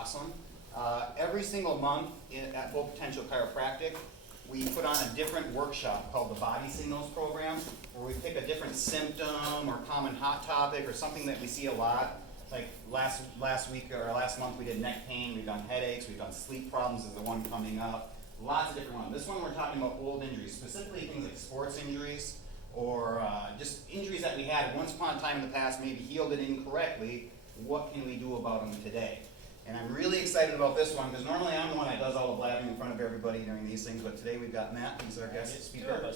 awesome. Every single month at Full Potential Chiropractic, we put on a different workshop called the Body Signals Program, where we pick a different symptom or common hot topic or something that we see a lot. Like last week or last month we did neck pain, we've done headaches, we've done sleep problems is the one coming up. Lots of different ones. This one we're talking about old injuries, specifically things like sports injuries or just injuries that we had once upon a time in the past, maybe healed it incorrectly. What can we do about them today? And I'm really excited about this one because normally I'm the one that does all the blabbing in front of everybody during these things, but today we've got Matt, he's our guest speaker.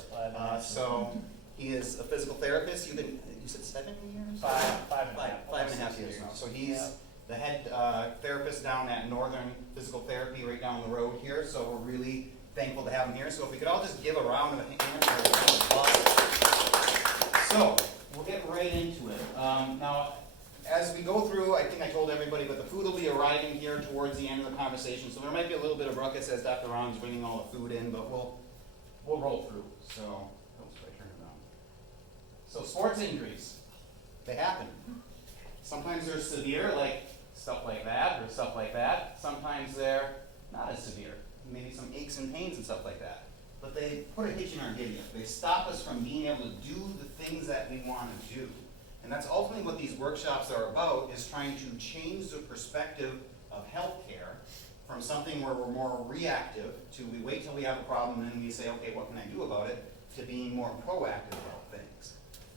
So he is a physical therapist. You've been, you said 7 years? Five and a half years now. So he's the head therapist down at Northern Physical Therapy right down the road here. So we're really thankful to have him here. So if we could all just give a round of applause. So we'll get right into it. Now, as we go through, I think I told everybody, but the food will be arriving here towards the end of the conversation. So there might be a little bit of ruckus as Dr. Ron is bringing all the food in, but we'll roll through. So, oops, I turned it on. So sports injuries, they happen. Sometimes they're severe, like stuff like that, or stuff like that. Sometimes they're not as severe, maybe some aches and pains and stuff like that. But they put a hitch in our giddy up. They stop us from being able to do the things that we want to do. And that's ultimately what these workshops are about, is trying to change the perspective of healthcare from something where we're more reactive to we wait till we have a problem and then we say, okay, what can I do about it, to being more proactive about things.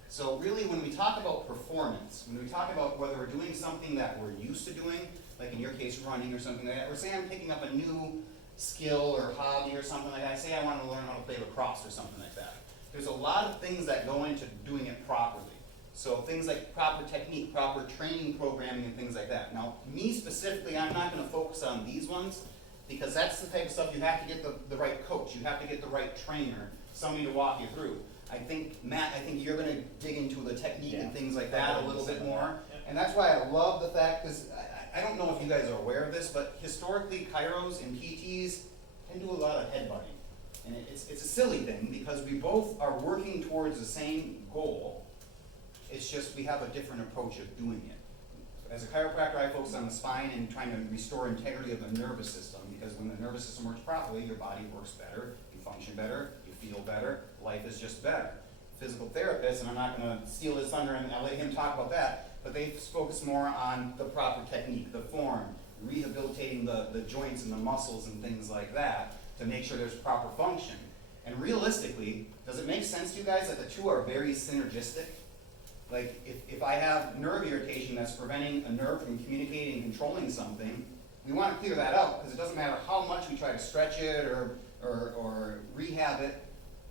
So really when we talk about performance, when we talk about whether we're doing something that we're used to doing, like in your case running or something like that, or say I'm picking up a new skill or hobby or something like that, say I want to learn how to play lacrosse or something like that. There's a lot of things that go into doing it properly. So things like proper technique, proper training programming, and things like that. Now, me specifically, I'm not going to focus on these ones because that's the type of stuff you have to get the right coach. You have to get the right trainer, somebody to walk you through. I think, Matt, you're going to dig into the technique and things like that a little bit more. And that's why I love the fact, because I don't know if you guys are aware of this, but historically, chiros and PTs can do a lot of headbutting. And it's a silly thing because we both are working towards the same goal. It's just we have a different approach of doing it. As a chiropractor, I focus on the spine and trying to restore integrity of the nervous system, because when the nervous system works properly, your body works better, you function better, you feel better, life is just better. Physical therapists, and I'm not going to steal his thunder and I'll let him talk about that, but they focus more on the proper technique, the form, rehabilitating the joints and the muscles and things like that to make sure there's proper function. And realistically, does it make sense to you guys that the two are very synergistic? Like, if I have nerve irritation that's preventing a nerve from communicating and controlling something, we want to clear that out, because it doesn't matter how much we try to stretch it or rehab it.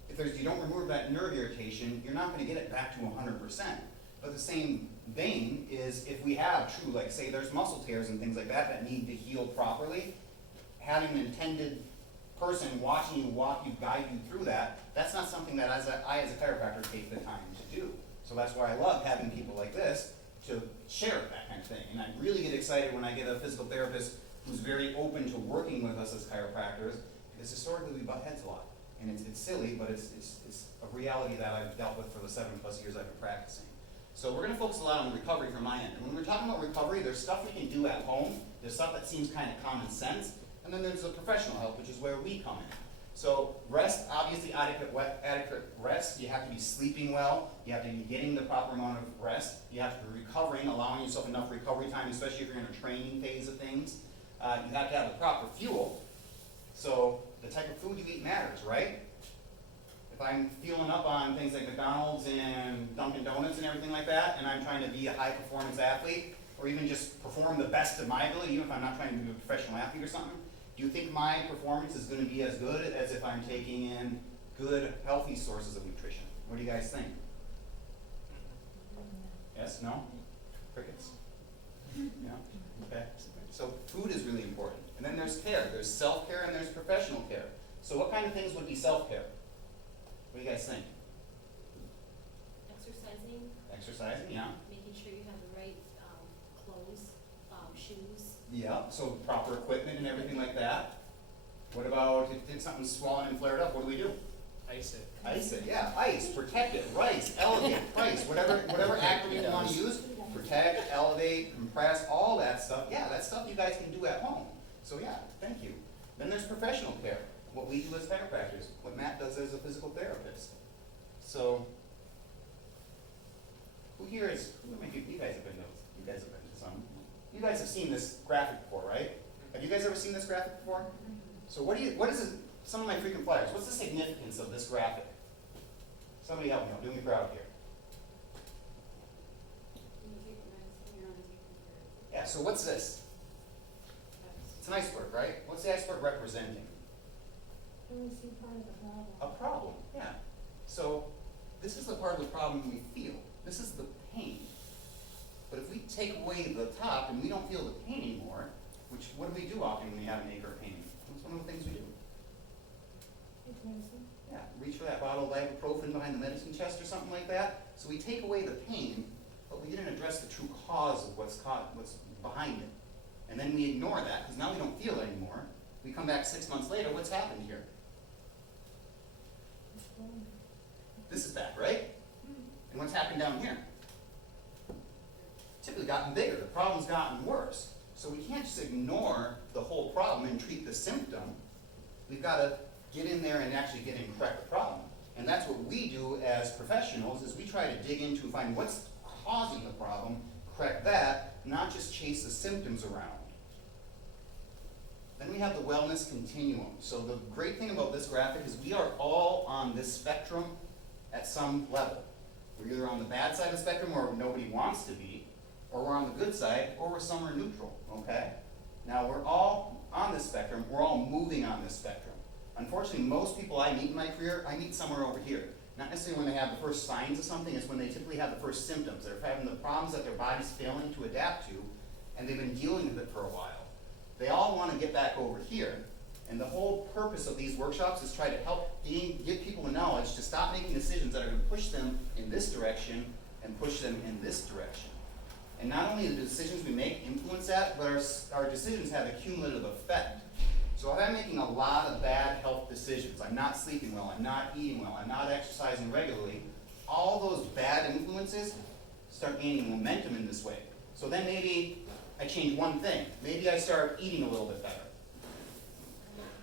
If you don't remove that nerve irritation, you're not going to get it back to 100%. But the same vein is if we have true, like say there's muscle tears and things like that need to heal properly, having an intended person watching you, guide you through that, that's not something that I as a chiropractor take the time to do. So that's why I love having people like this to share that kind of thing. And I really get excited when I get a physical therapist who's very open to working with us as chiropractors, because historically we butt heads a lot. And it's silly, but it's a reality that I've dealt with for the 7+ years I've been practicing. So we're going to focus a lot on recovery from my end. And when we're talking about recovery, there's stuff we can do at home, there's stuff that seems kind of common sense, and then there's the professional help, which is where we come in. So rest, obviously adequate rest. You have to be sleeping well. You have to be getting the proper amount of rest. You have to be recovering, allowing yourself enough recovery time, especially if you're in a training phase of things. You have to have the proper fuel. So the type of food you eat matters, right? If I'm fueling up on things like McDonald's and Dunkin' Donuts and everything like that, and I'm trying to be a high performance athlete, or even just perform the best of my ability, even if I'm not trying to be a professional athlete or something, do you think my performance is going to be as good as if I'm taking in good, healthy sources of nutrition? What do you guys think? Yes? No? Crickets? Yeah? Okay. So food is really important. And then there's care. There's self-care and there's professional care. So what kind of things would be self-care? What do you guys think? Exercising. Exercising, yeah. Making sure you have the right clothes, shoes. Yeah, so proper equipment and everything like that. What about if something's swollen and flared up, what do? Ice it. Ice it, yeah. Ice, protect it, rice, elevate, price, whatever acronym you want to use. protect, elevate, compress, all that stuff. Yeah, that's stuff you guys can do at home. So yeah, thank you. Then there's professional care, what we do as chiropractors, what Matt does as a physical therapist. So, who here is, you guys have been to some. You guys have seen this graphic before, right? Have you guys ever seen this graphic before? So what is it, some of my frequent flyers, what's the significance of this graphic? Somebody help me out, do me proud here. Yeah, so what's this? It's an iceberg, right? What's the iceberg representing? Only see part of the problem. A problem, yeah. So this is the part of the problem we feel. This is the pain. But if we take away the top and we don't feel the pain anymore, which what do we do often when we have an ache or pain? What's one of the things we do? Yeah, reach for that bottle of ibuprofen behind the medicine chest or something like that. So we take away the pain, but we didn't address the true cause of what's behind it. And then we ignore that because now we don't feel it anymore. We come back 6 months later, what's happened here? This is back, right? And what's happened down here? Typically gotten bigger. The problem's gotten worse. So we can't just ignore the whole problem and treat the symptom. We've got to get in there and actually get in and correct the problem. And that's what we do as professionals, is we try to dig into find what's causing the problem, correct that, not just chase the symptoms around. Then we have the wellness continuum. So the great thing about this graphic is we are all on this spectrum at some level. We're either on the bad side of the spectrum where nobody wants to be, or we're on the good side, or we're somewhere neutral, okay? Now we're all on this spectrum, we're all moving on this spectrum. Unfortunately, most people I meet in my career, I meet somewhere over here. Not necessarily when they have the first signs of something, it's when they typically have the first symptoms. They're having the problems that their body's failing to adapt to, and they've been dealing with it for a while. They all want to get back over here, and the whole purpose of these workshops is try to help give people the knowledge to stop making decisions that are going to push them in this direction and push them in this direction. And not only do the decisions we make influence that, but our decisions have a cumulative effect. So if I'm making a lot of bad health decisions, I'm not sleeping well, I'm not eating well, I'm not exercising regularly, all those bad influences start gaining momentum in this way. So then maybe I change one thing. Maybe I start eating a little bit better.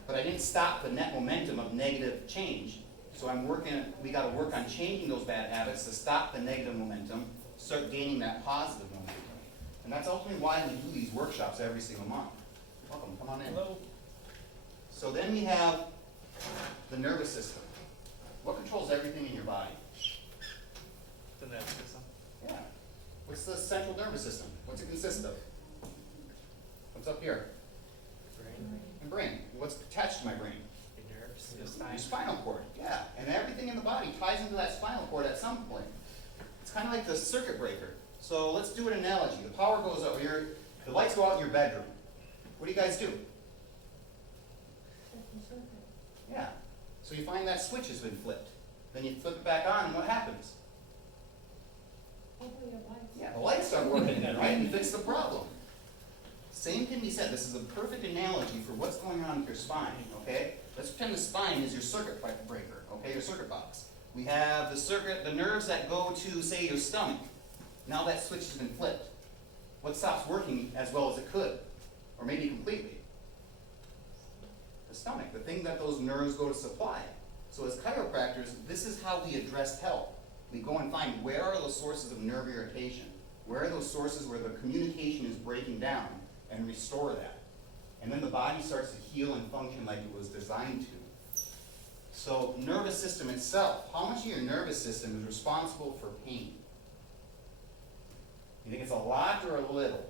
But I didn't stop the net momentum of negative change. So we got to work on changing those bad habits to stop the negative momentum, start gaining that positive momentum. And that's ultimately why we do these workshops every single month. Welcome, come on in. Hello. So then we have the nervous system. What controls everything in your body? The nervous system. Yeah. What's the central nervous system? What's it consist of? What's up here? Brain. My brain. What's attached to my brain? The nerves. Your Your spine. spinal cord. Yeah. And everything in the body ties into that spinal cord at some point. It's kind of like the circuit breaker. So let's do an analogy. The power goes out here. The lights go out in your bedroom. What do you guys do? Yeah. So you find that switch has been flipped. Then you flip it back on, and what happens? Yeah, the lights start working again, right? And fix the problem. Same can be said. This is a perfect analogy for what's going on with your spine, okay? Let's pretend the spine is your circuit breaker, okay, your circuit box. We have the nerves that go to, say, your stomach. Now that switch has been flipped. What stops working as well as it could? Or maybe completely? The stomach, the thing that those nerves go to supply. So as chiropractors, this is how we address health. We go and find where are the sources of nerve irritation? Where are those sources where the communication is breaking down, and restore that? And then the body starts to heal and function like it was designed to. So nervous system itself, how much of your nervous system is responsible for pain? You think it's a lot or a little?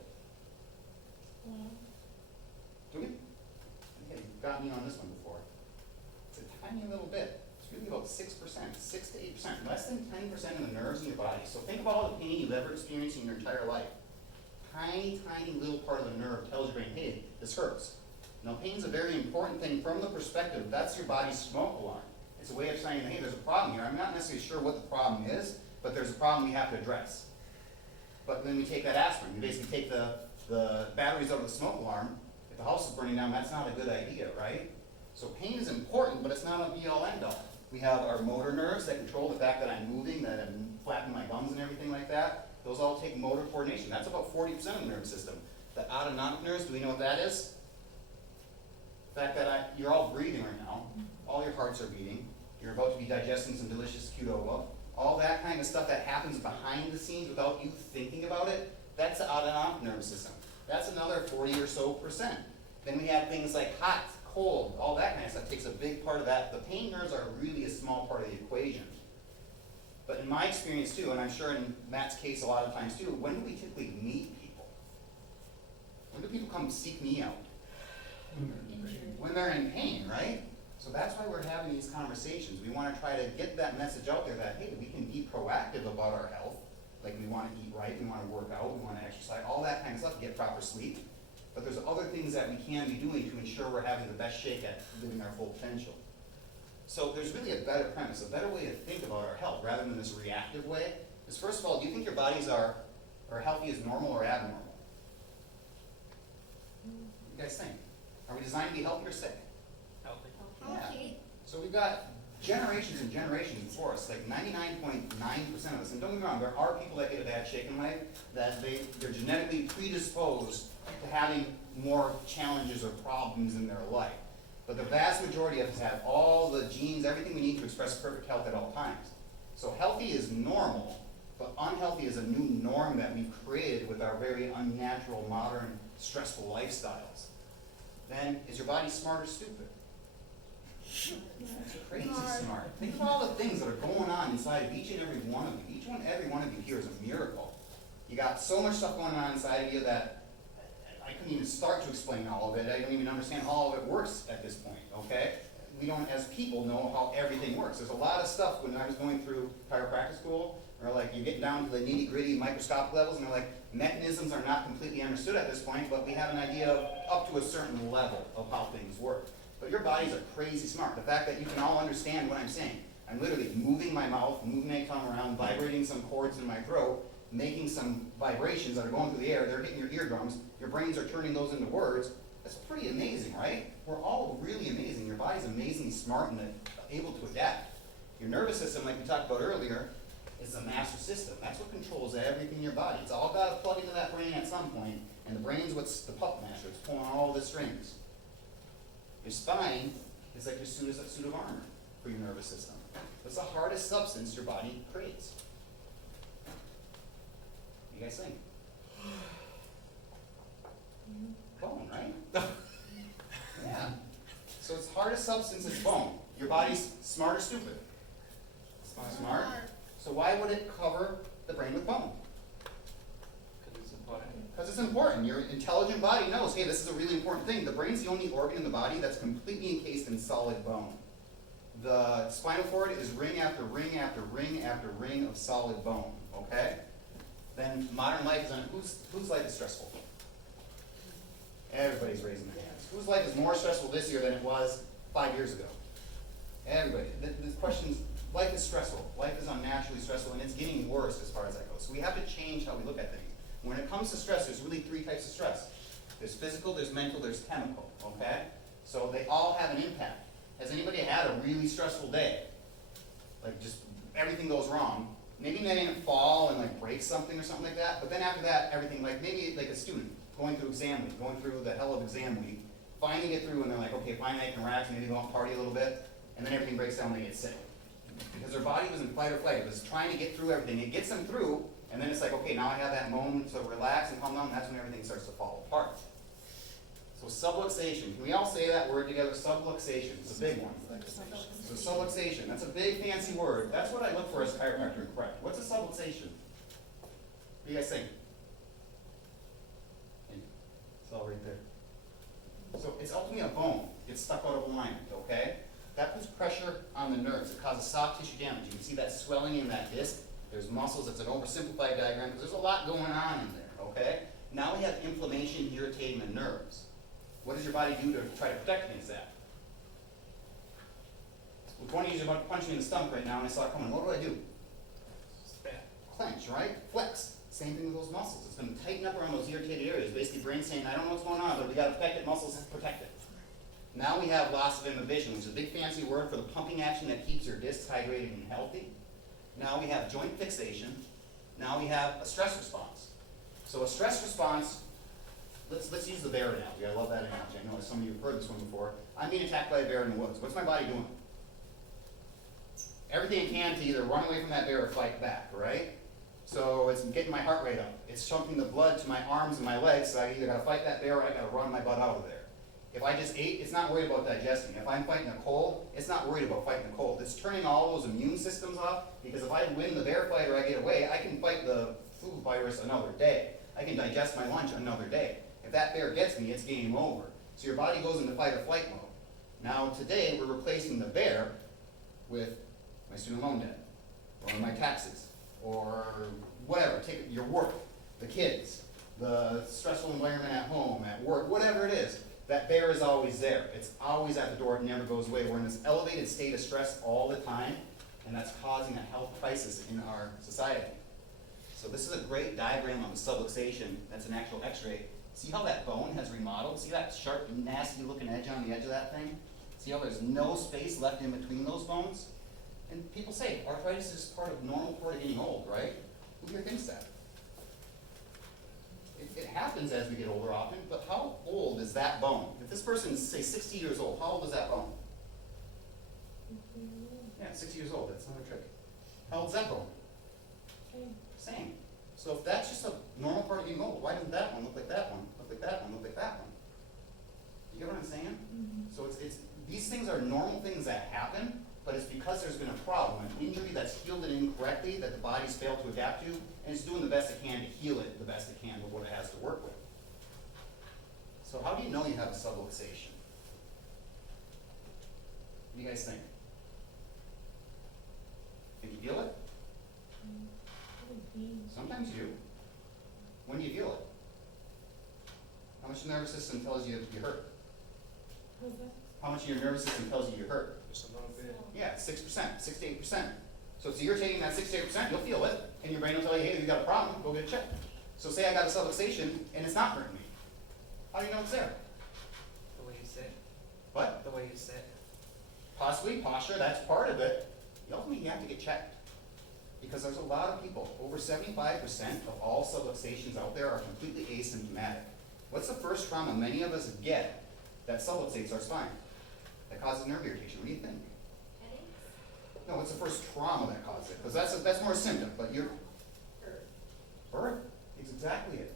Do we? Okay, you've got me on this one before. It's a tiny little bit. It's really about 6%, 6 to 8%, less than 10% of the nerves in your body. So think about all the pain you've ever experienced in your entire life. Tiny, tiny little part of the nerve tells your brain, hey, this hurts. Now pain's a very important thing from the perspective, that's your body's smoke alarm. It's a way of saying, hey, there's a problem here. I'm not necessarily sure what the problem is, but there's a problem we have to address. But when we take that aspirin, we basically take the batteries out of the smoke alarm. If the house is burning down, that's not a good idea, right? So pain is important, but it's not a be-all, end-all. We have our motor nerves that control the fact that I'm moving, that I'm flapping my gums and everything like that. Those all take motor coordination. That's about 40% of the nervous system. The autonomic nerves, do we know what that is? The fact that you're all breathing right now, all your hearts are beating, you're about to be digesting some delicious qdoba, all that kind of stuff that happens behind the scenes without you thinking about it, that's the autonomic nervous system. That's another 40 or so percent. Then we have things like hot, cold, all that kind of stuff takes a big part of that. The pain nerves are really a small part of the equation. But in my experience too, and I'm sure in Matt's case a lot of times too, when do we typically meet people? When do people come seek me out? When they're in pain, right? So that's why we're having these conversations. We want to try to get that message out there that, hey, we can be proactive about our health. Like we want to eat right, we want to work out, we want to exercise, all that kind of stuff, get proper sleep. But there's other things that we can be doing to ensure we're having the best shake at living our full potential. So there's really a better premise, a better way to think about our health rather than this reactive way. Is first of all, do you think your bodies are healthy as normal or abnormal? What do you guys think? Are we designed to be healthy or sick? Healthy. Healthy. So we've got generations and generations before us, like 99.9% of us. And don't get me wrong, there are people that get a bad shake in life that they're genetically predisposed to having more challenges or problems in their life. But the vast majority of us have all the genes, everything we need to express perfect health at all times. So healthy is normal, but unhealthy is a new norm that we've created with our very unnatural, modern, stressful lifestyles. Then, is your body smart or stupid? It's crazy smart. Think of all the things that are going on inside of each and every one of you. Every one of you here is a miracle. You got so much stuff going on inside of you that I couldn't even start to explain all of it. I don't even understand how all of it works at this point, okay? We don't, as people, know how everything works. There's a lot of stuff when I was going through chiropractic school, or like you get down to the nitty-gritty microscopic levels, and they're like, mechanisms are not completely understood at this point, but we have an idea of up to a certain level of how things work. But your bodies are crazy smart. The fact that you can all understand what I'm saying. I'm literally moving my mouth, moving my tongue around, vibrating some cords in my throat, making some vibrations that are going through the air, they're hitting your eardrums, your brains are turning those into words. That's pretty amazing, right? We're all really amazing. Your body's amazingly smart and able to adapt. Your nervous system, like we talked about earlier, is the master system. That's what controls everything in your body. It's all got to plug into that brain at some point, and the brain's what's the puppet master. It's pulling all the strings. Your spine is like your suit of armor for your nervous system. It's the hardest substance your body creates. What do you guys think? Bone, right? Yeah. So its hardest substance is bone. Your body's smart or stupid? Smart. So why would it cover the brain with bone? Because it's important. Because it's important. Your intelligent body knows, hey, this is a really important thing. The brain's the only organ in the body that's completely encased in solid bone. The spinal cord is ring after ring after ring after ring of solid bone, okay? Then modern life is whose life is stressful? Everybody's raising their hands. Whose life is more stressful this year than it was 5 years ago? Everybody. The question is, life is stressful. Life is unnaturally stressful, and it's getting worse as far as that goes. So we have to change how we look at things. When it comes to stress, there's really 3 types of stress. There's physical, there's mental, there's chemical, okay? So they all have an impact. Has anybody had a really stressful day? Like just everything goes wrong. Maybe they didn't fall and like break something or something like that, but then after that, everything, like maybe like a student going through exam week, going through the hell of exam week, finally get through and they're like, okay, finally I can relax, maybe go out and party a little bit, and then everything breaks down and they get sick. Because their body was in fight or flight. It was trying to get through everything. It gets them through, and then it's like, okay, now I have that moment to relax and calm down, and that's when everything starts to fall apart. So subluxation. Can we all say that word together? Subluxation. It's a big one. So subluxation. That's a big fancy word. That's what I look for as a chiropractor, correct. What's a subluxation? What do you guys think? It's all right there. So it's ultimately a bone. It's stuck out of alignment, okay? That puts pressure on the nerves. It causes soft tissue damage. You can see that swelling in that disc. There's muscles. It's an oversimplified diagram because there's a lot going on in there, okay? Now we have inflammation irritating the nerves. What does your body do to try to protect against that? If one of you is about to punch me in the stomach right now and I saw it coming, what do? It's bad. Clench, right? Flex. Same thing with those muscles. It's going to tighten up around those irritated areas. Basically, brain saying, I don't know what's going on, but we got to protect it. Muscles protect it. Now we have loss of inhibition, which is a big fancy word for the pumping action that keeps your discs hydrated and healthy. Now we have joint fixation, Now we have a stress response. So a stress response, let's use the bear analogy. I love that analogy. I know some of you have heard this one before. I'm being attacked by a bear in the woods. What's my body doing? Everything it can to either run away from that bear or fight back, right? So it's getting my heart rate up. It's pumping the blood to my arms and my legs, so I either gotta fight that bear or I gotta run my butt out of there. If I just ate, it's not worried about digesting. If I'm fighting a cold, it's not worried about fighting the cold. It's turning all those immune systems off, because if I win the bear fight or I get away, I can fight the flu virus another day. I can digest my lunch another day. If that bear gets me, it's game over. So your body goes into fight or flight mode. Now today, we're replacing the bear with my student loan debt, or my taxes, or whatever. Take your work, the kids, the stressful environment at home, at work, whatever it is. That bear is always there. It's always at the door. It never goes away. We're in this elevated state of stress all the time, and that's causing a health crisis in our society. So this is a great diagram of a subluxation. That's an actual x-ray. See how that bone has remodeled? See that sharp, nasty looking edge on the edge of that thing? See how there's no space left in between those bones? And people say arthritis is part of normal part of getting old, right? Who here thinks that? It happens as we get older often, but how old is that bone? If this person's, say, 60 years old, how old is that bone? Yeah, 60 years old, that's another trick. How old's that bone? Same. So if that's just a normal part of getting old, why doesn't that one look like that one, look like that one, look like that one? You get what I'm saying? So it's these things are normal things that happen, but it's because there's been a problem, an injury that's healed it incorrectly, that the body's failed to adapt to, and it's doing the best it can to heal it the best it can with what it has to work with. So how do you know you have a subluxation? What do you guys think? Think you feel it? Sometimes you do. When do you feel it? How much of your nervous system tells you you hurt? How much of your nervous system tells you you're hurt? Just a little bit. Yeah, 6%, 6 to 8%. So it's irritating that 6 to 8%, you'll feel it, and your brain will tell you, hey, you got a problem, go get it checked. So say I got a subluxation, and it's not hurting me. How do you know it's there? The way you sit. What? The way you sit. Possibly, posture, that's part of it. Ultimately, you have to get checked. Because there's a lot of people, over 75% of all subluxations out there are completely asymptomatic. What's the first trauma many of us get that subluxates our spine? That causes nerve irritation? What do you think? Headaches? No, what's the first trauma that causes it? Because that's more a symptom, but you're... Birth is exactly it.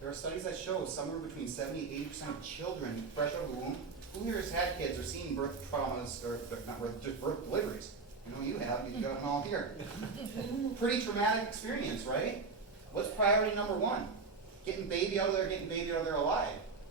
There are studies that show somewhere between 70 and 80% of children fresh out of the womb, who here has had kids or seen birth traumas, or not birth, just birth deliveries? I know you have, you've got them all here. Pretty traumatic experience, right? What's priority number one? Getting baby out of there, getting baby out of there alive.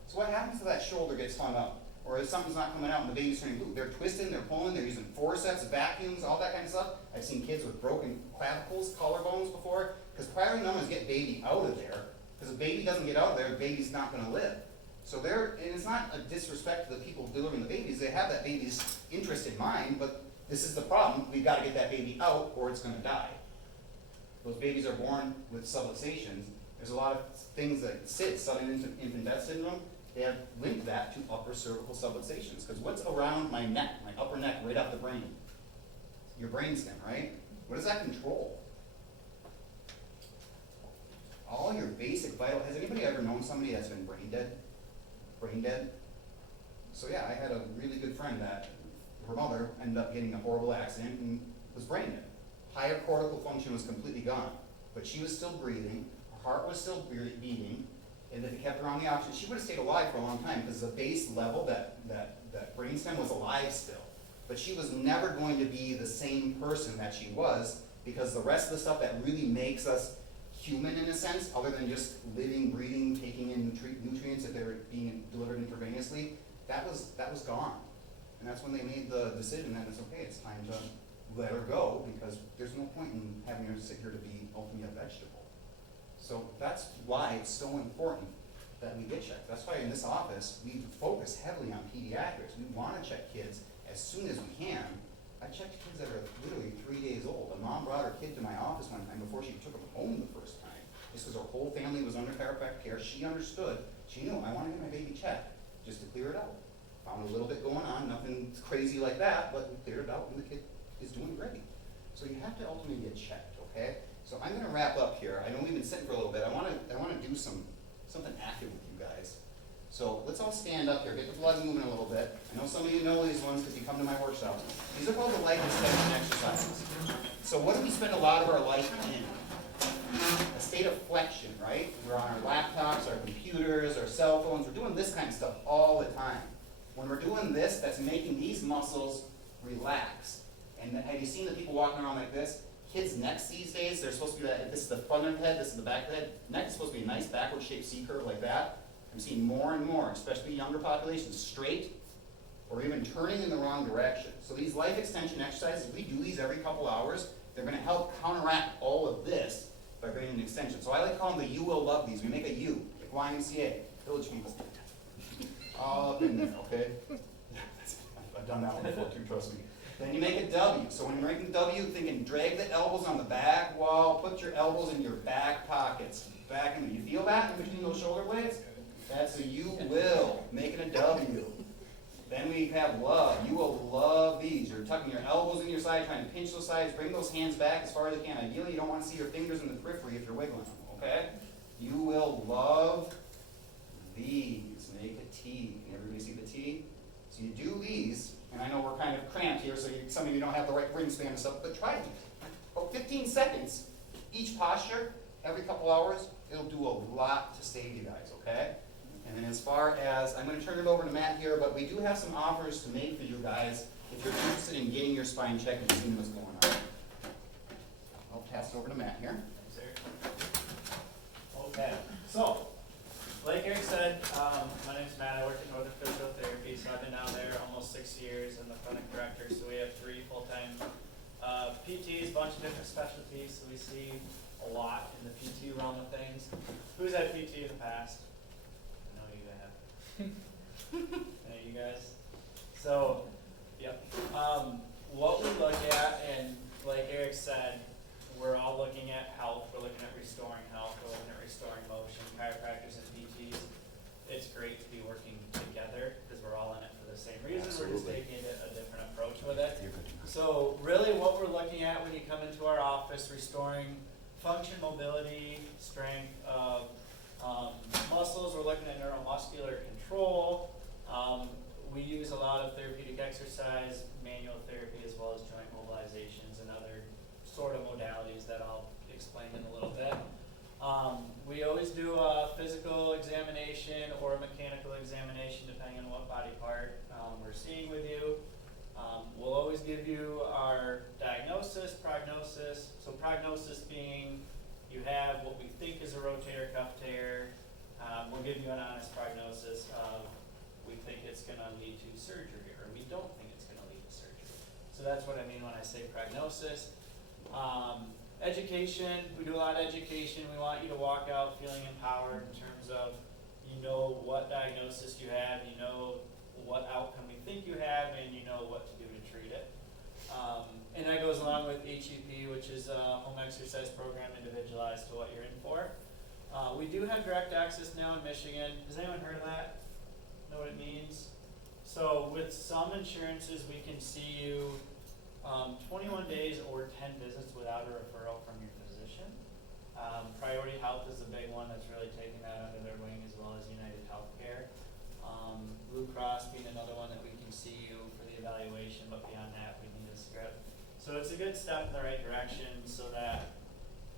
So what happens if that shoulder gets hung up? Or if something's not coming out and the baby's turning blue? They're twisting, they're pulling, they're using forceps, vacuums, all that kind of stuff. I've seen kids with broken clavicles, collarbones before. Because priority number is get baby out of there. Because if baby doesn't get out of there, the baby's not going to live. So and it's not a disrespect to the people delivering the babies. They have that baby's interest in mind, but this is the problem. We've got to get that baby out or it's going to die. Those babies are born with subluxations. There's a lot of things that sudden infant death syndrome. They have linked that to upper cervical subluxations. Because what's around my neck, my upper neck, right off the brain? Your brainstem, right? What does that control? All your basic vital. Has anybody ever known somebody that's been brain dead? Brain dead? So yeah, I had a really good friend that her mother ended up getting a horrible accident and was brain dead. Higher cortical function was completely gone, but she was still breathing, her heart was still beating, and if it kept her on the oxygen, she would have stayed alive for a long time because the base level, that brainstem was alive still. But she was never going to be the same person that she was because the rest of the stuff that really makes us human in a sense, other than just living, breathing, taking in nutrients if they're being delivered intravenously, that was gone. And that's when they made the decision that it's okay, it's time to let her go because there's no point in having her sit here to be ultimately a vegetable. So that's why it's so important that we get checked. That's why in this office, we focus heavily on pediatrics. We want to check kids as soon as we can. I checked kids that are literally 3 days old. A mom brought her kid to my office one time before she took him home the first time. Just because her whole family was under chiropractic care, she understood. She knew, I want to get my baby checked just to clear it out. Found a little bit going on, nothing crazy like that, but we cleared it out and the kid is doing great. So you have to ultimately get checked, okay? So I'm gonna wrap up here. I know we've been sitting for a little bit. I wanna do something active with you guys. So let's all stand up here, get the blood moving a little bit. I know some of you know these ones because you come to my workshop. These are called the life extension exercises. So what do we spend a lot of our life in? A state of flexion, right? We're on our laptops, our computers, our cell phones. We're doing this kind of stuff all the time. When we're doing this, that's making these muscles relax. And have you seen the people walking around like this? Kids' necks these days, they're supposed to be that, this is the front of the head, this is the back of the head. Neck is supposed to be a nice backward shaped C curve like that. I'm seeing more and more, especially younger populations, straight or even turning in the wrong direction. So these life extension exercises, if we do these every couple hours, they're gonna help counteract all of this by bringing an extension. So I like to call them the you will love these. We make a U, like YMCA, village people. All up in there, okay? I've done that one before too, trust me. Then you make a W. So when you're making W, thinking drag the elbows on the back wall, put your elbows in your back pockets. Back in, you feel that in between those shoulder blades? That's a you will, making a W. Then we have love. You will love these. You're tucking your elbows in your side, trying to pinch those sides, bring those hands back as far as you can. Ideally, you don't want to see your fingers in the periphery if you're wiggling them, okay? You will love these. Make a T. Can everybody see the T? So you do these, and I know we're kind of cramped here, so some of you don't have the right wingspan and stuff, but try it. About 15 seconds, each posture, every couple hours, it'll do a lot to save you guys, okay? And then as far as, I'm going to turn it over to Matt here, but we do have some offers to make for you guys if you're interested in getting your spine checked and seeing what's going on. I'll pass it over to Matt here. Thanks, Eric. Okay, so, like Eric said, my name's Matt. I work at Northern Physical Therapy, so I've been down there almost 6 years. I'm the clinic director, so we have 3 full-time PTs, a bunch of different specialties, so we see a lot in the PT realm of things. Who's had PT in the past? I know you have. I know you guys. So, yep. What we look at, and like Eric said, we're all looking at health, we're looking at restoring health, we're looking at restoring motion, chiropractors and PTs. It's great to be working together because we're all in it for the same reason. Absolutely. We're just taking a different approach with it. So really what we're looking at when you come into our office, restoring function, mobility, strength of muscles. We're looking at neuromuscular control. We use a lot of therapeutic exercise, manual therapy, as well as joint mobilizations and other sort of modalities that I'll explain in a little bit. We always do a physical examination or a mechanical examination depending on what body part we're seeing with you. We'll always give you our diagnosis, prognosis. So prognosis being you have what we think is a rotator cuff tear. We'll give you an honest prognosis of we think it's going to lead to surgery or we don't think it's going to lead to surgery. So that's what I mean when I say prognosis. Education, we do a lot of education. We want you to walk out feeling empowered in terms of you know what diagnosis you have, you know what outcome we think you have, and you know what to do to treat it. And that goes along with HEP, which is a home exercise program individualized to what you're in for. We do have direct access now in Michigan. Has anyone heard of that? Know what it means? So with some insurances, we can see you 21 days or 10 visits without a referral from your physician. Priority Health is a big one that's really taking that under their wing, as well as United Healthcare. Blue Cross being another one that we can see you for the evaluation, but beyond that, we need a script. So it's a good step in the right direction so that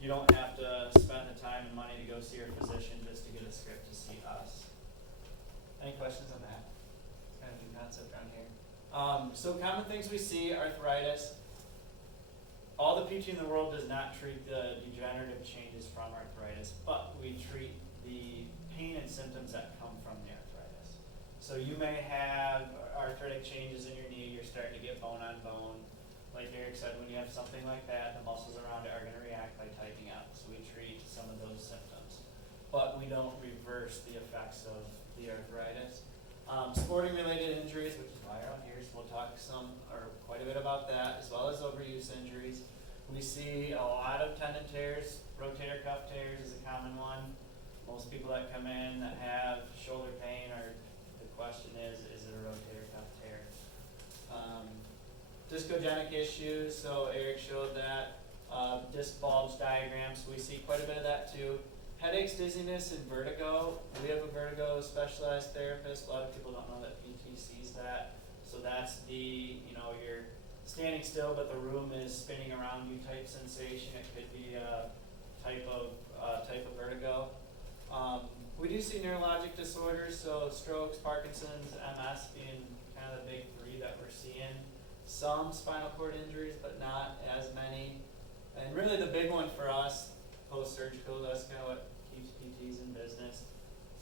you don't have to spend the time and money to go see your physician just to get a script to see us. Any questions on that? It's kind of a new concept around here. So common things we see, arthritis. All the PT in the world does not treat the degenerative changes from arthritis, but we treat the pain and symptoms that come from the arthritis. So you may have arthritic changes in your knee, you're starting to get bone on bone. Like Erik said, when you have something like that, the muscles around it are going to react by tightening up. So we treat some of those symptoms, but we don't reverse the effects of the arthritis. Sporting related injuries, which is why we're out here, so we'll talk quite a bit about that, as well as overuse injuries. We see a lot of tendon tears. Rotator cuff tears is a common one. Most people that come in that have shoulder pain, or the question is it a rotator cuff tear? Discogenic issues, so Erik showed that. disc bulge diagrams. We see quite a bit of that too. Headaches, dizziness, and vertigo. We have a vertigo specialized therapist. A lot of people don't know that PT sees that. So that's the, you're standing still, but the room is spinning around you type sensation. It could be a type of vertigo. We do see neurologic disorders, so strokes, Parkinson's, MS being kind of the big three that we're seeing. Some spinal cord injuries, but not as many. And really the big one for us, post-surgical, that's kind of what keeps PTs in business.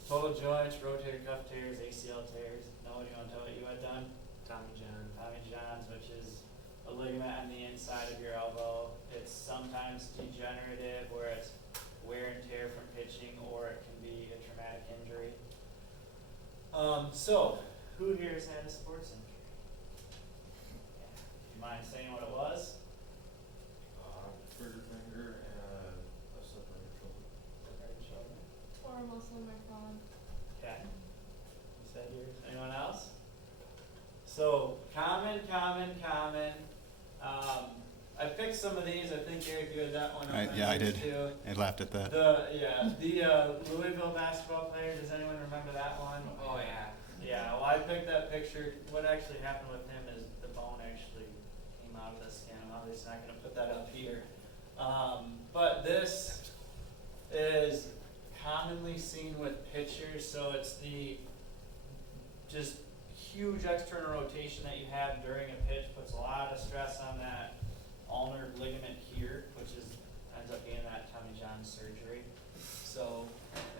Total joints, rotator cuff tears, ACL tears. Noah, do you want to tell what you had done? Tommy John. Tommy John's, which is a ligament on the inside of your elbow. It's sometimes degenerative, where it's wear and tear from pitching, or it can be a traumatic injury. So, who here has had a sports injury? Yeah. Do you mind saying what it was? Trigger finger and a separated shoulder. Separated shoulder. Or a muscle in my thumb. Okay. You said yours. Anyone else? So, common. I picked some of these. I think Erik, you had that one. Yeah, I did. Too. I laughed at that. The Louisville basketball player. Does anyone remember that one? Oh yeah. Yeah. Well, I picked that picture. What actually happened with him is the bone actually came out of the skin. I'm obviously not going to put that up here. But this is commonly seen with pitchers. So it's the just huge external rotation that you have during a pitch puts a lot of stress on that ulnar ligament here, which ends up being that Tommy John surgery. So,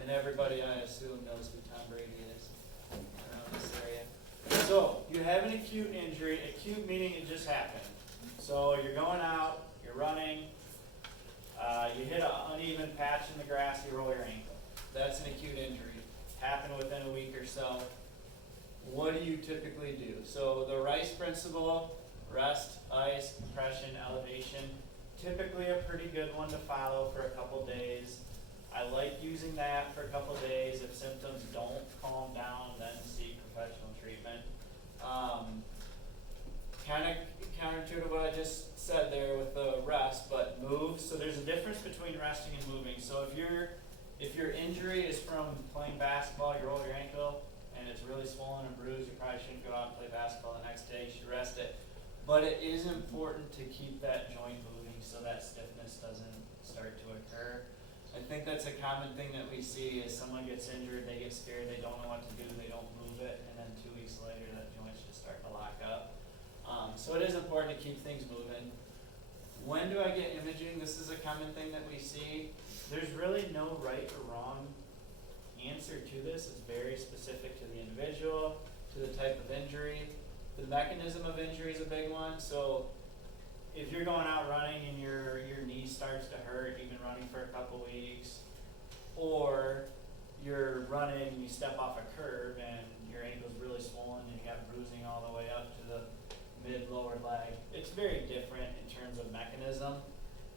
and everybody I assume knows who Tom Brady is around this area. So, you have an acute injury, acute meaning it just happened. So you're going out, you're running, you hit an uneven patch in the grass, you roll your ankle. That's an acute injury. Happened within a week or so. What do you typically do? So the Rice principle, rest, ice, compression, elevation, typically a pretty good one to follow for a couple days. I like using that for a couple days. If symptoms don't calm down, then seek professional treatment. Kind of counter to what I just said there with the rest, but move. So there's a difference between resting and moving. So if your injury is from playing basketball, you roll your ankle, and it's really swollen and bruised, you probably shouldn't go out and play basketball the next day. You should rest it. But it is important to keep that joint moving so that stiffness doesn't start to occur. I think that's a common thing that we see is someone gets injured, they get scared, they don't know what to do, they don't move it, and then 2 weeks later that joint's just starting to lock up. So it is important to keep things moving. When do I get imaging? This is a common thing that we see. There's really no right or wrong answer to this. It's very specific to the individual, to the type of injury. The mechanism of injury is a big one. So if you're going out running and your knee starts to hurt, you've been running for a couple weeks, or you're running, you step off a curb and your ankle's really swollen and you got bruising all the way up to the mid-lower leg, it's very different in terms of mechanism.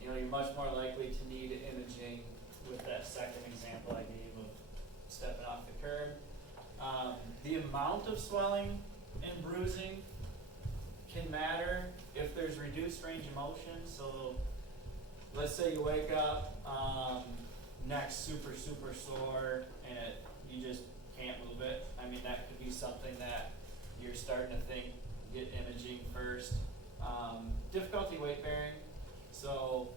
You're much more likely to need imaging with that second example I gave of stepping off the curb. The amount of swelling and bruising can matter if there's reduced range of motion. So let's say you wake up, neck's super sore, and you just can't move it. I mean, that could be something that you're starting to think, get imaging first. Difficulty weight bearing. So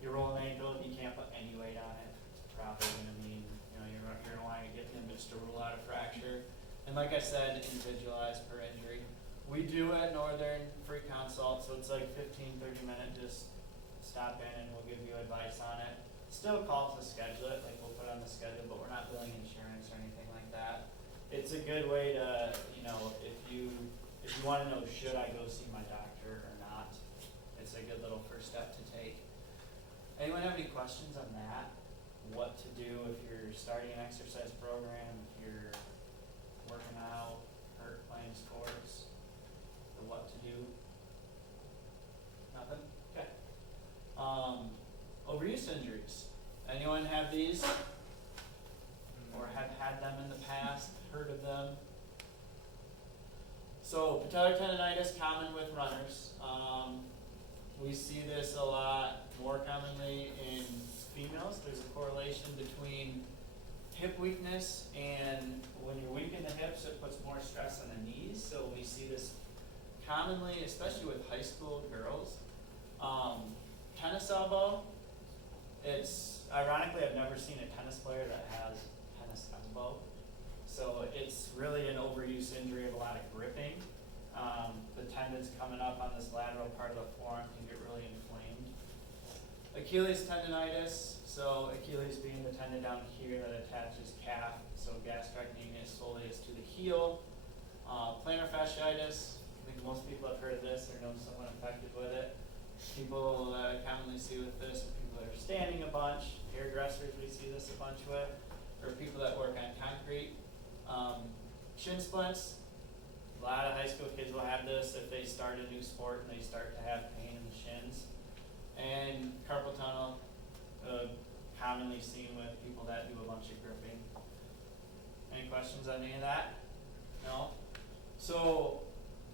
you roll an ankle, you can't put any weight on it. It's probably going to mean you're going to want to get imaged to rule out a fracture. And like I said, individualized per injury. We do at Northern free consult, so it's like 15-30 minute, just stop in and we'll give you advice on it. Still call to schedule it, like we'll put it on the schedule, but we're not billing insurance or anything like that. It's a good way to, if you want to know, should I go see my doctor or not? It's a good little first step to take. Anyone have any questions on that? What to do if you're starting an exercise program, if you're working out, hurt playing sports, or what to do? Nothing? Okay. Overuse injuries. Anyone have these? Or have had them in the past, heard of them? So patellar tendonitis, common with runners. We see this a lot more commonly in females. There's a correlation between hip weakness, and when you weaken the hips, it puts more stress on the knees. So we see this commonly, especially with high school girls. Tennis elbow, it's, ironically, I've never seen a tennis player that has tennis elbow. So it's really an overuse injury of a lot of gripping. The tendons coming up on this lateral part of the forearm can get really inflamed. Achilles tendonitis, so Achilles being the tendon down here that attaches calf, so gastrocnemius soleus to the heel. Plantar fasciitis, I think most people have heard of this or know someone affected with it. People that I commonly see with this are people that are standing a bunch, hairdressers we see this a bunch with, or people that work on concrete. Shin splints, a lot of high school kids will have this if they start a new sport and they start to have pain in the shins. And carpal tunnel, commonly seen with people that do a bunch of gripping. Any questions on any of that? No? So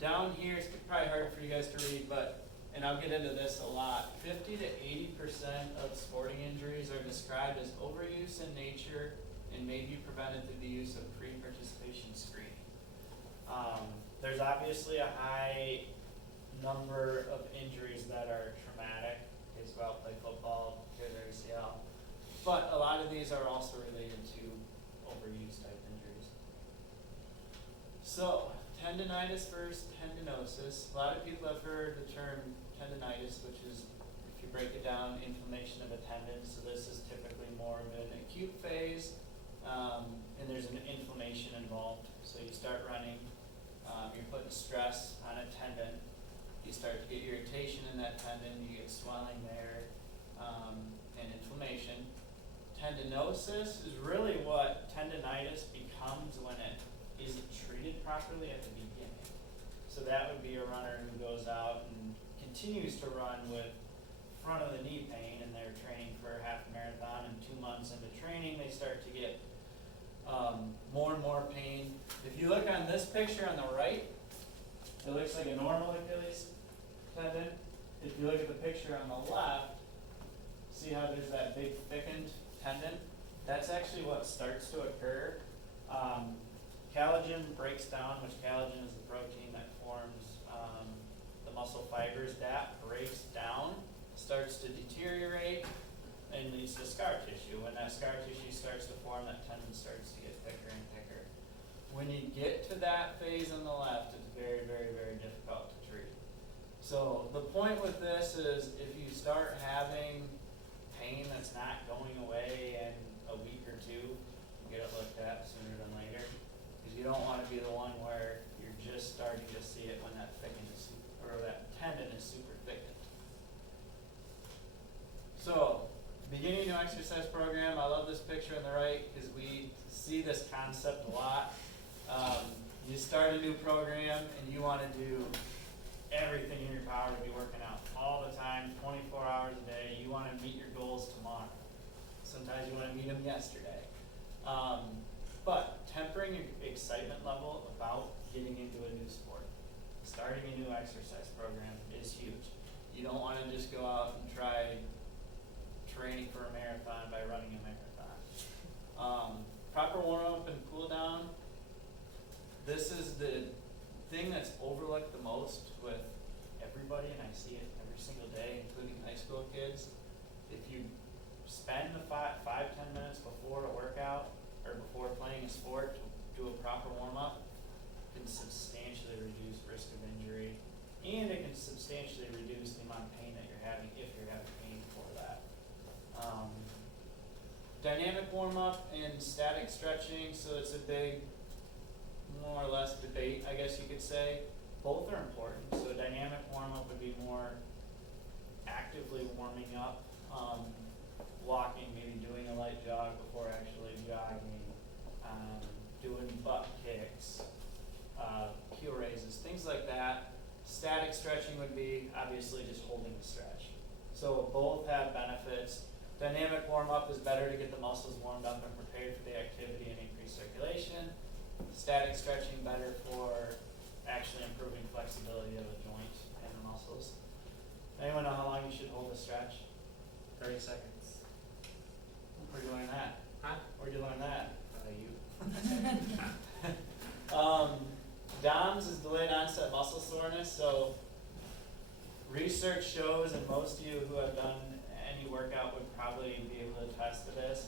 down here, it's probably hard for you guys to read, but, and I'll get into this a lot, 50 to 80% of sporting injuries are described as overuse in nature and may be prevented through the use of pre-participation screening. There's obviously a high number of injuries that are traumatic. Kids go out, play football, tear their ACL. But a lot of these are also related to overuse type injuries. So, tendinitis versus tendinosis. A lot of people have heard the term tendinitis, which is, if you break it down, inflammation of a tendon. So this is typically more of an acute phase, and there's an inflammation involved. So you start running, you're putting stress on a tendon. You start to get irritation in that tendon, you get swelling there, and inflammation. Tendinosis is really what tendinitis becomes when it isn't treated properly at the beginning. So that would be a runner who goes out and continues to run with front of the knee pain, and they're training for a half marathon, and 2 months into training they start to get more and more pain. If you look on this picture on the right, it looks like a normal Achilles tendon. If you look at the picture on the left, see how there's that big thickened tendon? That's actually what starts to occur. Collagen breaks down, which collagen is the protein that forms the muscle fibers. That breaks down, starts to deteriorate, and leads to scar tissue. When that scar tissue starts to form, that tendon starts to get thicker and thicker. When you get to that phase on the left, it's very, very, very difficult to treat. So the point with this is if you start having pain that's not going away in a week or two, get it looked at sooner than later. Because you don't want to be the one where you're just starting to see it when that that tendon is super thickened. So, beginning new exercise program, I love this picture on the right because we see this concept a lot. You start a new program and you want to do everything in your power to be working out all the time, 24 hours a day. You want to meet your goals tomorrow. Sometimes you want to meet them yesterday. But tempering your excitement level about getting into a new sport, starting a new exercise program is huge. You don't want to just go out and try training for a marathon by running a marathon. Proper warm-up and cool-down. This is the thing that's overlooked the most with everybody, and I see it every single day, including high school kids. If you spend the 5-10 minutes before a workout or before playing a sport to do a proper warm-up, it can substantially reduce risk of injury, and it can substantially reduce the amount of pain that you're having if you're having pain for that. Dynamic warm-up and static stretching, so it's a big, more or less debate, I guess you could say. Both are important. So dynamic warm-up would be more actively warming up, walking, maybe doing a light jog before actually jogging, doing butt kicks, heel raises, things like that. Static stretching would be obviously just holding the stretch. So both have benefits. Dynamic warm-up is better to get the muscles warmed up and prepared for the activity and increase circulation. Static stretching better for actually improving flexibility of the joint and the muscles. Anyone know how long you should hold a stretch? 30 seconds. Where'd you learn that? Huh? Where'd you learn that? You. DOMS is delayed onset muscle soreness, so research shows, and most of you who have done any workout would probably be able to attest to this,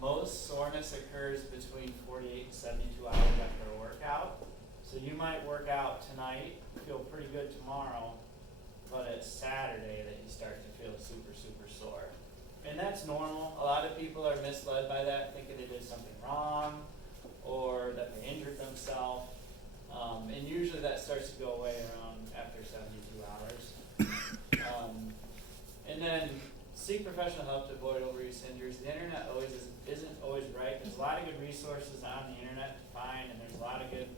most soreness occurs between 48 and 72 hours after a workout. So you might work out tonight, feel pretty good tomorrow, but it's Saturday that you start to feel super, super sore. And that's normal. A lot of people are misled by that, thinking they did something wrong or that they injured themselves. And usually that starts to go away around after 72 hours. And then seek professional help to avoid overuse injuries. The internet isn't always right. There's a lot of good resources on the internet to find, and there's a lot of good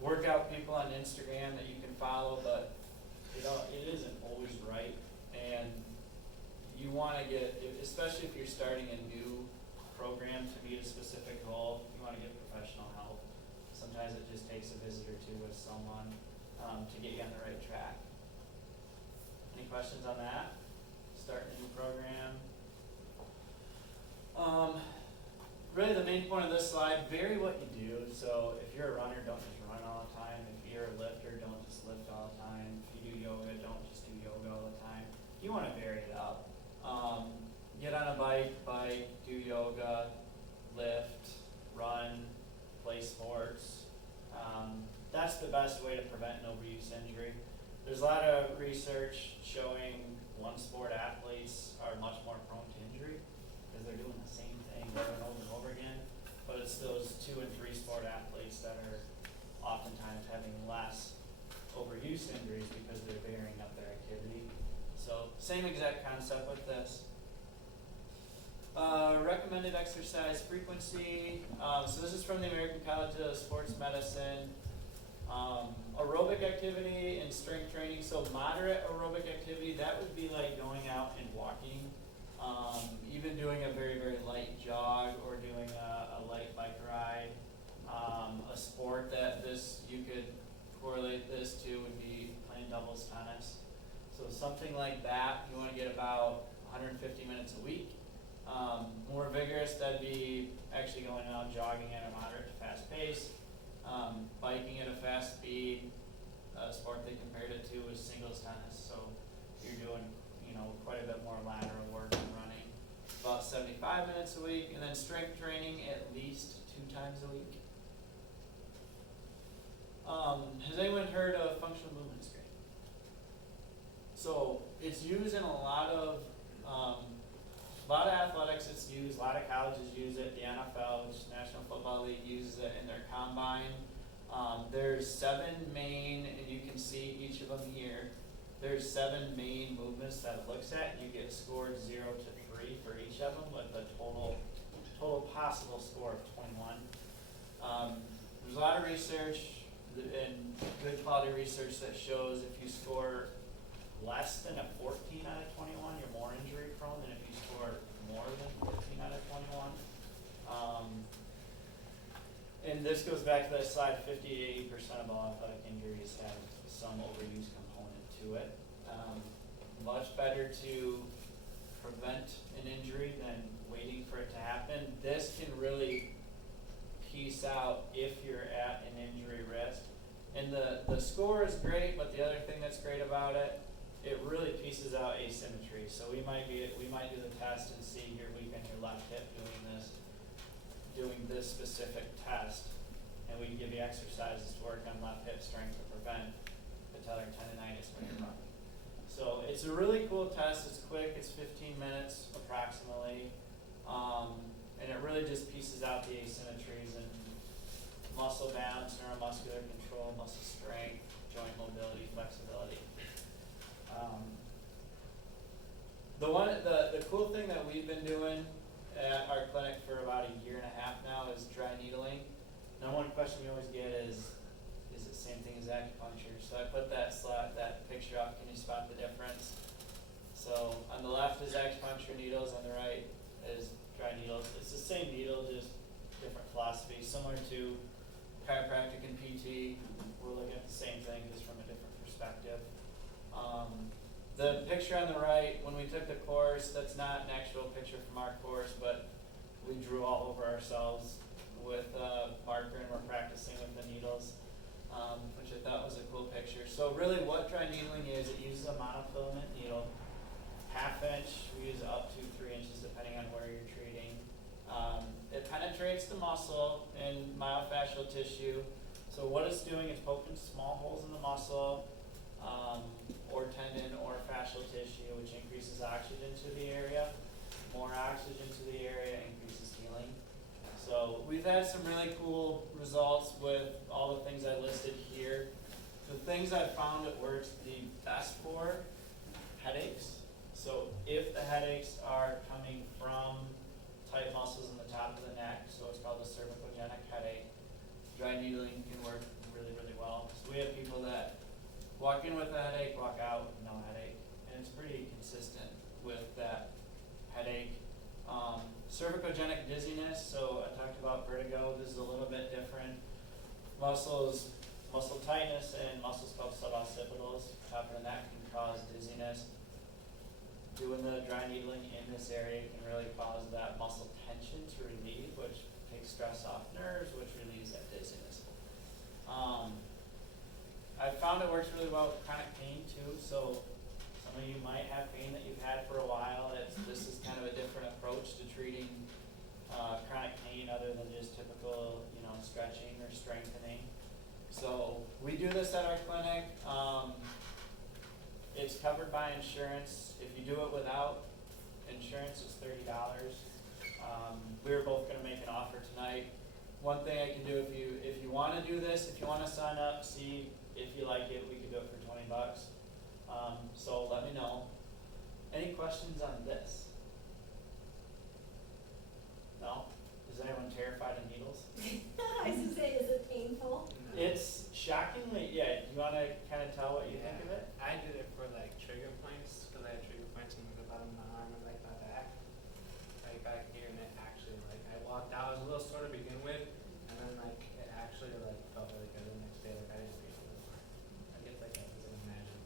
workout people on Instagram that you can follow, but it isn't always right. And you want to get, especially if you're starting a new program to meet a specific goal, you want to get professional help. Sometimes it just takes a visit or two with someone to get you on the right track. Any questions on that? Starting a new program. Really the main point of this slide, vary what you do. So if you're a runner, don't just run all the time. If you're a lifter, don't just lift all the time. If you do yoga, don't just do yoga all the time. You want to vary it up. Get on a bike, do yoga, lift, run, play sports. That's the best way to prevent an overuse injury. There's a lot of research showing one sport athletes are much more prone to injury because they're doing the same thing over and over and over again. But it's those 2 and 3 sport athletes that are oftentimes having less overuse injuries because they're varying up their activity. So same exact concept with this. Recommended exercise frequency. So this is from the American College of Sports Medicine. Aerobic activity and strength training. So moderate aerobic activity, that would be like going out and walking, even doing a very, very light jog or doing a light bike ride. A sport that you could correlate this to would be playing doubles tennis. So something like that, you want to get about 150 minutes a week. More vigorous, that'd be actually going out jogging at a moderate to fast pace. Biking at a fast speed. A sport they compared it to was singles tennis. So you're doing, quite a bit more lateral work than running. About 75 minutes a week, and then strength training at least 2 times a week. Has anyone heard of functional movement screen? So it's used in a lot of athletics. It's used. A lot of colleges use it. The NFL, which is National Football League, uses it in their combine. There's 7 main, and you can see each of them here. There's 7 main movements that it looks at, and you get scored 0 to 3 for each of them with a total possible score of 21. There's a lot of research and good quality research that shows if you score less than a 14 out of 21, you're more injury prone than if you score more than 14 out of 21. And this goes back to that slide, 50 to 80% of all athletic injuries have some overuse component to it. Much better to prevent an injury than waiting for it to happen. This can really piece out if you're at an injury risk. And the score is great, but the other thing that's great about it, it really pieces out asymmetry. So we might do the test and see your weak on your left hip doing this specific test, and we can give you exercises to work on left hip strength to prevent patellar tendonitis when you're running. So it's a really cool test. It's quick. It's 15 minutes approximately, and it really just pieces out the asymmetries and muscle balance, neuromuscular control, muscle strength, joint mobility, flexibility. The cool thing that we've been doing at our clinic for about a year and a half now is dry needling. Now, one question we always get is it the same thing as acupuncture? So I put that picture up. Can you spot the difference? So on the left is acupuncture needles, on the right is dry needles. It's the same needle, just different philosophy, similar to chiropractic and PT. We're looking at the same thing, just from a different perspective. The picture picture on the right, when we took the course, that's not an actual picture from our course, but we drew all over ourselves with marker and we're practicing with the needles, which I thought was a cool picture. So really what dry needling is, it uses a monofilament needle, 1/2 inch, we use up to 3 inches depending on where you're treating. It penetrates the muscle and myofascial tissue. So what it's doing is poking small holes in the muscle, or tendon or fascial tissue, which increases oxygen to the area. More oxygen to the area increases healing. So we've had some really cool results with all the things I listed here. The things I've found it works the best for, headaches. So if the headaches are coming from tight muscles in the top of the neck, so it's called a cervicogenic headache, dry needling can work really, really well. So we have people that walk in with a headache, walk out with no headache, and it's pretty consistent with that headache. Cervicogenic dizziness, so I talked about vertigo, this is a little bit different. Muscle tightness and muscles called suboccipitals, top of the neck, can cause dizziness. Doing the dry needling in this area can really cause that muscle tension to relieve, which takes stress off nerves, which relieves that dizziness. I found it works really well with chronic pain too, so some of you might have pain that you've had for a while. This is kind of a different approach to treating chronic pain other than just typical, stretching or strengthening. So we do this at our clinic. It's covered by insurance. If you do it without insurance, it's $30. We were both going to make an offer tonight. One thing I can do if you want to do this, if you want to sign up, see if you like it, we can do it for $20. So let me know. Any questions on this? No? Is anyone terrified of needles? I was gonna say, is it painful? It's shockingly, yeah. Do you want to kind of tell what you think of it? I did it for like trigger points, because I had trigger points in the bottom of my arm and like my back. Like back here, and it actually, like, I walked out, I was a little sore to begin with, and then like it actually like felt really good the next day. Like I didn't feel it anymore. Like it's like it's magic.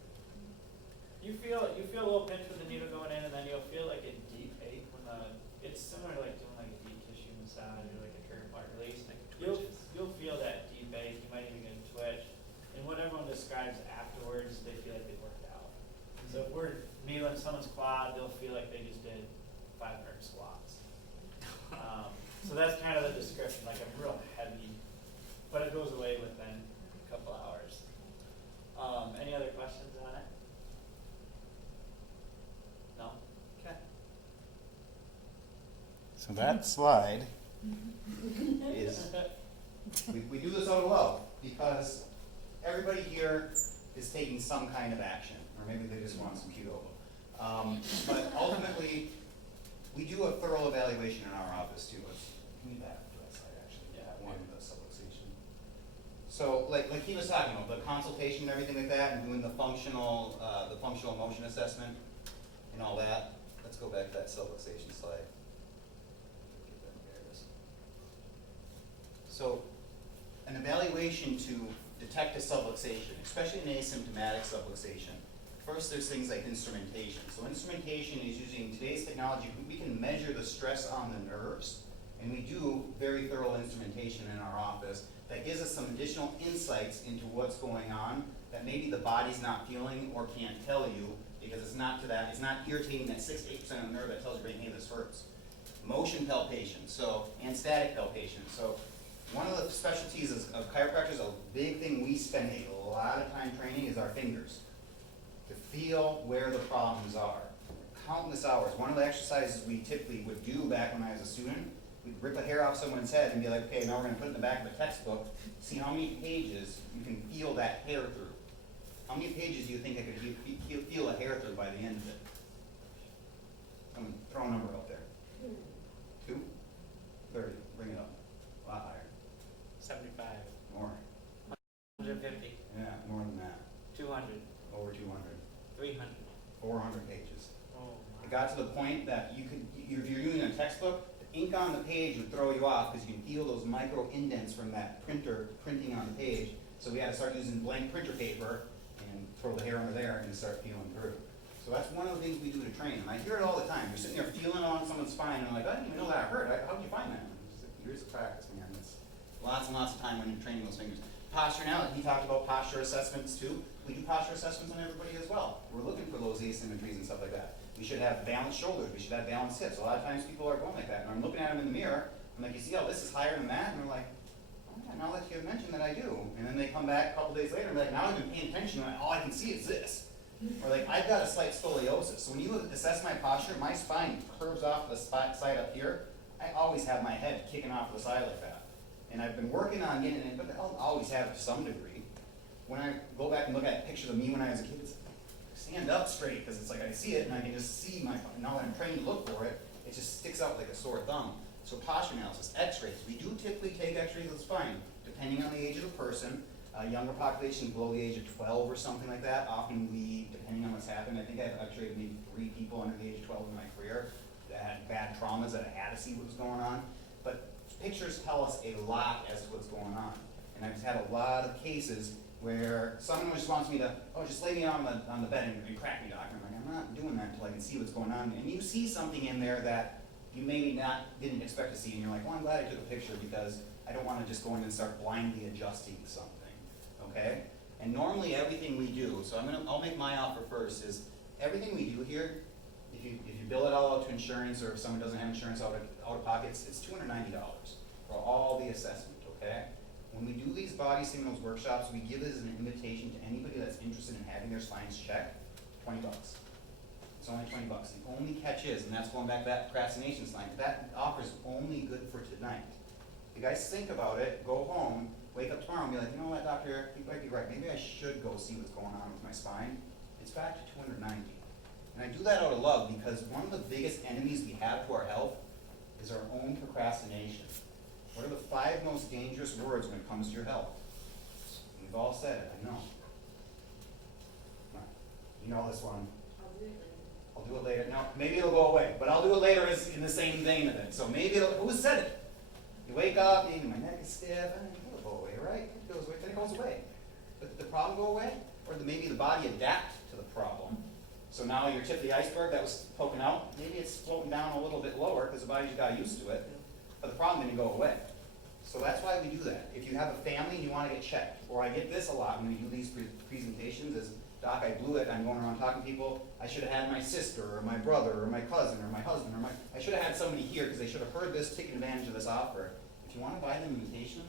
You feel a little pinch with the needle going in, and then you'll feel like a deep ache when it's similar to like doing like a deep tissue massage or like a trigger point release. Like You'll feel that deep ache. You might even get a twitch. And what everyone describes afterwards, they feel like they worked out. So if we're needling someone's quad, they'll feel like they just did 500 squats. So that's kind of the description, like a real heavy, but it goes away within a couple hours. Any other questions on it? No? Okay. So that slide is, we do this out of love because everybody here is taking some kind of action, or maybe they just want some Qdoba. But ultimately, we do a thorough evaluation in our office too. Can you back to that slide actually? Yeah. That one, the subluxation. So like he was talking about, the consultation and everything like that, and doing the functional motion assessment and all that. Let's go back to that subluxation slide. There it is. So an evaluation to detect a subluxation, especially an asymptomatic subluxation. First, there's things like instrumentation. So instrumentation is using today's technology. We can measure the stress on the nerves, and we do very thorough instrumentation in our office that gives us some additional insights into what's going on that maybe the body's not feeling or can't tell you because it's not irritating that 6 to 8% of the nerve that tells your brain, hey, this hurts. Motion palpation, and static palpation. So one of the specialties of chiropractors, a big thing we spend a lot of time training is our fingers. To feel where the problems are. Countless hours. One of the exercises we typically would do back when I was a student, we'd rip a hair off someone's head and be like, okay, now we're going to put it in the back of a textbook, see how many pages you can feel that hair through. How many pages do you think I could feel a hair through by the end of it? I'm going to throw a number out there. 2? 30. Bring it up. A lot higher. 75. More. 150. Yeah, more than that. 200. Over 200. 300. 400 pages. Oh It got to the point that if you're using a textbook, the ink on the page would throw you off because you can feel those micro indents from that printer printing on the page. So we had to start using blank printer paper and throw the hair under there and start feeling through. So that's one of the things we do to train them. I hear it all the time. You're sitting there feeling along someone's spine, and I'm like, I didn't even know that hurt. How did you find that? It's like years of practice, man. It's lots and lots of time when you're training those fingers. Posture now, he talked about posture assessments too. We do posture assessments on everybody as well. We're looking for those asymmetries and stuff like that. We should have balanced shoulders. We should have balanced hips. A lot of times people are going like that. And I'm looking at them in the mirror. I'm like, you see how this is higher than that? And they're like, oh yeah, now that you have mentioned that I do. And then they come back a couple days later and they're like, now I've been paying attention and all I can see is this. Or like, I've got a slight scoliosis. So when you assess my posture, my spine curves off the side up here. I always have my head kicking off the side like that. And I've been working on getting it, but I'll always have to some degree. When I go back and look at pictures of me when I was a kid, it's stand up straight, because it's like I see it and I can just see my, now that I'm trained to look for it, it just sticks out like a sore thumb. So posture analysis, x-rays. We do typically take x-rays of the spine, depending on the age of the person. Younger population below the age of 12 or something like that, often we, depending on what's happened, I think I've x-rayed maybe 3 people under the age of 12 in my career that had bad traumas that I had to see what was going on. But pictures tell us a lot as to what's going on. And I've just had a lot of cases where someone just wants me to, oh, just lay me on the bed and crack me, doc. And I'm like, I'm not doing that until I can see what's going on. And you see something in there that you maybe didn't expect to see, and you're like, well, I'm glad I took a picture because I don't want to just go in and start blindly adjusting something, okay? And normally everything we do, so I'll make my offer first, is everything we do here, if you bill it all out to insurance, or if someone doesn't have insurance out of pocket, it's $290 for all the assessment, okay? When we do these body signals workshops, we give it as an invitation to anybody that's interested in having their spines checked, $20. It's only $20. The only catch is, and that's going back to that procrastination slide, that offer is only good for tonight. You guys think about it, go home, wake up tomorrow and be like, you know what, Dr. Erik, you might be right. Maybe I should go see what's going on with my spine. It's back to $290. And I do that out of love because one of the biggest enemies we have to our health is our own procrastination. What are the 5 most dangerous words when it comes to your health? We've all said it, I know. You know this one. I'll do it later. No, maybe it'll go away, but I'll do it later is in the same vein of it. So maybe who said it? You wake up, maybe my neck is stiff, and it'll go away, right? It goes away, then it goes away. But did the problem go away? Or did maybe the body adapt to the problem? So now your tip of the iceberg that was poking out, maybe it's floating down a little bit lower because the body just got used to it, but the problem didn't go away. So that's why we do that. If you have a family and you want to get checked, or I get this a lot when we do these presentations is, Doc, I blew it, I'm going around talking to people, I should have had my sister, or my brother, or my cousin, or my husband, or I should have had somebody here because they should have heard this, taken advantage of this offer. If you want to buy them an invitation,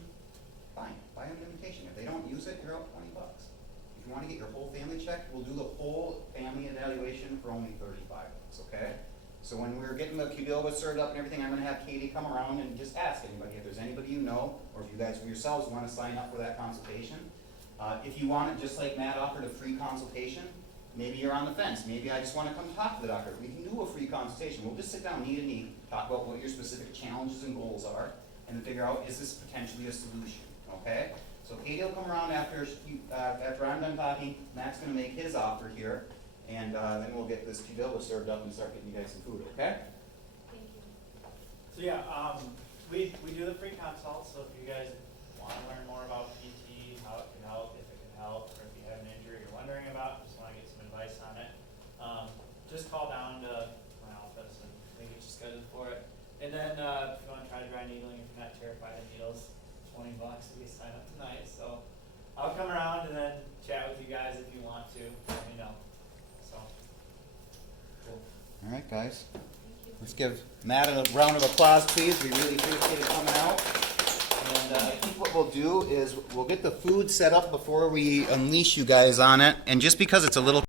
fine, buy them an invitation. If they don't use it, you're out $20. If you want to get your whole family checked, we'll do the whole family evaluation for only $35, okay? So when we're getting the QBO served up and everything, I'm going to have Katie come around and just ask anybody if there's anybody you know, or if you guys yourselves want to sign up for that consultation. If you want it, just like Matt offered a free consultation, maybe you're on the fence. Maybe I just want to come talk to the doctor. We can do a free consultation. We'll just sit down knee to knee, talk about what your specific challenges and goals are, and then figure out, is this potentially a solution, okay? So Katie will come around after I'm done talking. Matt's going to make his offer here, and then we'll get this QBO served up and start getting you guys some food, okay? Thank you. So yeah, we do the free consult, so if you guys want to learn more about PT, how it can help, if it can help, or if you have an injury you're wondering about, just want to get some advice on it, just call down to my office and we can get you scheduled for it. And then if you want to try dry needling, if you're not terrified of needles, $20 if you sign up tonight. So I'll come around and then chat with you guys if you want to. Let me know. So cool. All right, guys. Thank you. Let's give Matt a round of applause, please. We really appreciate it coming out. And I think what we'll do is we'll get the food set up before we unleash you guys on it. And just because it's a little